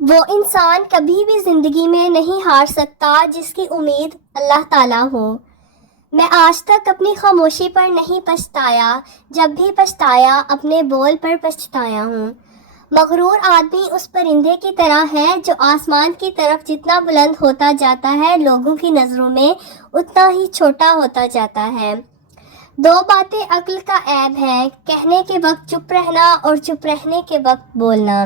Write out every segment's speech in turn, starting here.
وہ انسان کبھی بھی زندگی میں نہیں ہار سکتا جس کی امید اللہ تعالیٰ ہو۔ میں آج تک اپنی خاموشی پر نہیں پچھتایا، جب بھی پچھتایا اپنے بول پر پچھتایا ہوں۔ مغرور آدمی اس پرندے کی طرح ہے جو آسمان کی طرف جتنا بلند ہوتا جاتا ہے لوگوں کی نظروں میں اتنا ہی چھوٹا ہوتا جاتا ہے۔ دو باتیں عقل کا عیب ہے، کہنے کے وقت چپ رہنا اور چپ رہنے کے وقت بولنا۔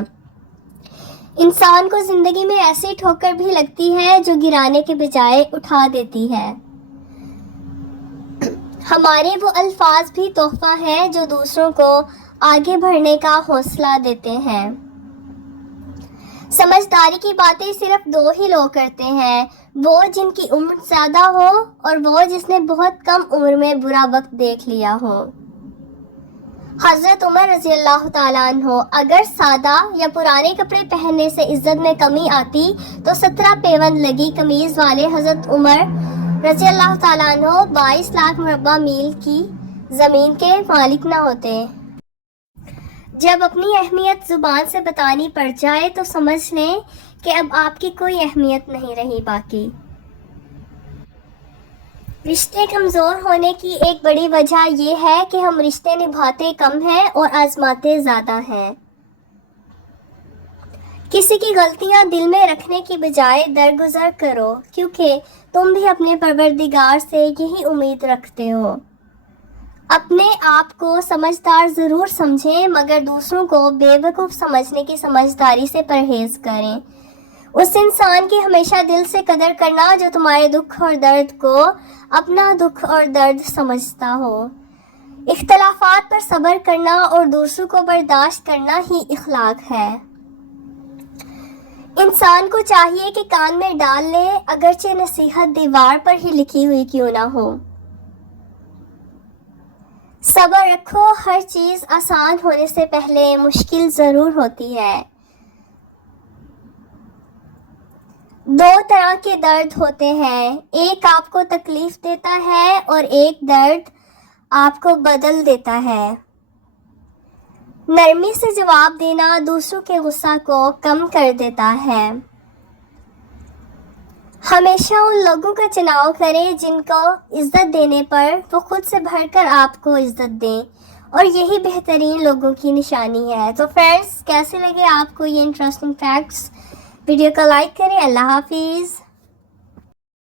انسان کو زندگی میں ایسی ٹھوکر بھی لگتی ہے جو گرانے کے بجائے اٹھا دیتی ہے۔ ہمارے وہ الفاظ بھی تحفہ ہیں جو دوسروں کو آگے بڑھنے کا حوصلہ دیتے ہیں۔ سمجھداری کی باتیں صرف دو ہی لوگ کرتے ہیں، وہ جن کی عمر زیادہ ہو اور وہ جس نے بہت کم عمر میں برا وقت دیکھ لیا ہو۔ حضرت عمر رضی اللہ تعالیٰ عنہ، اگر سادہ یا پرانے کپڑے پہننے سے عزت میں کمی آتی تو 17 پیوند لگی قمیض والے حضرت عمر رضی اللہ تعالیٰ عنہ 22 لاکھ مربع میل کی زمین کے مالک نہ ہوتے۔ جب اپنی اہمیت زبان سے بتانی پڑ جائے تو سمجھ لیں کہ اب آپ کی کوئی اہمیت نہیں رہی باقی۔ رشتے کمزور ہونے کی ایک بڑی وجہ یہ ہے کہ ہم رشتے نبھاتے کم ہیں اور آزماتے زیادہ ہیں۔ کسی کی غلطیاں دل میں رکھنے کی بجائے درگزر کرو، کیونکہ تم بھی اپنے پروردگار سے یہی امید رکھتے ہو۔ اپنے آپ کو سمجھدار ضرور سمجھیں، مگر دوسروں کو بے وقوف سمجھنے کی سمجھداری سے پرہیز کریں۔ اس انسان کی ہمیشہ دل سے قدر کرنا جو تمہارے دکھ اور درد کو اپنا دکھ اور درد سمجھتا ہو۔ اختلافات پر صبر کرنا اور دوسروں کو برداشت کرنا ہی اخلاق ہے۔ انسان کو چاہیے کہ کان میں ڈال لے، اگرچہ نصیحت دیوار پر ہی لکھی ہوئی کیوں نہ ہو۔ صبر رکھو، ہر چیز آسان ہونے سے پہلے مشکل ضرور ہوتی ہے۔ دو طرح کے درد ہوتے ہیں، ایک آپ کو تکلیف دیتا ہے اور ایک درد آپ کو بدل دیتا ہے۔ نرمی سے جواب دینا دوسروں کے غصہ کو کم کر دیتا ہے۔ ہمیشہ ان لوگوں کا چناؤ کریں جن کو عزت دینے پر وہ خود سے بڑھ کر آپ کو عزت دیں، اور یہی بہترین لوگوں کی نشانی ہے۔ تو فرینڈز، کیسے لگے آپ کو یہ انٹرسٹنگ فیکٹس؟ ویڈیو کو لائک کریں۔ اللہ حافظ۔